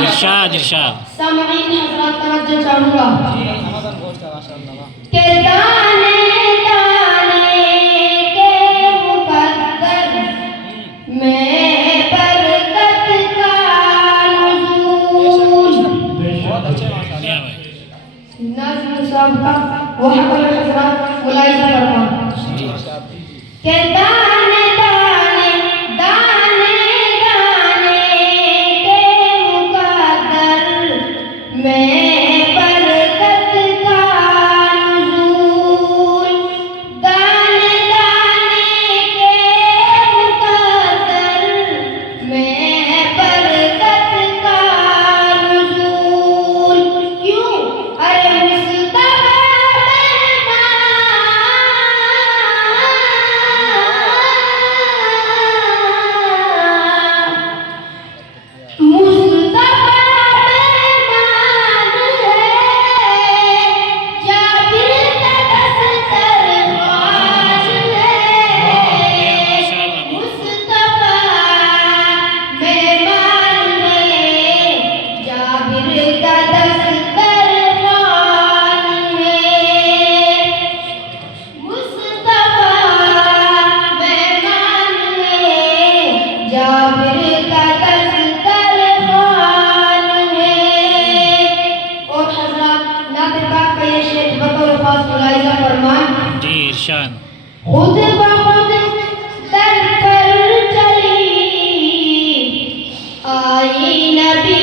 इरशाद इरशाद सामईन हजरात तवज्जो चाहूंगा के दाने दाने के मुकद्दर में बरकत का नुज़ूल। नज़्म साहब का वहाबुल हजरात मुलाहिज़ा फरमा के दाने दाने दाने दाने के मुकद्दर में बरकत का नुज़ूल। दाने दाने के मुकद्दर में बरकत का नुज़ूल। क्यों? अरे मुस्तफा खुद बखुद दर पर चली आई नबी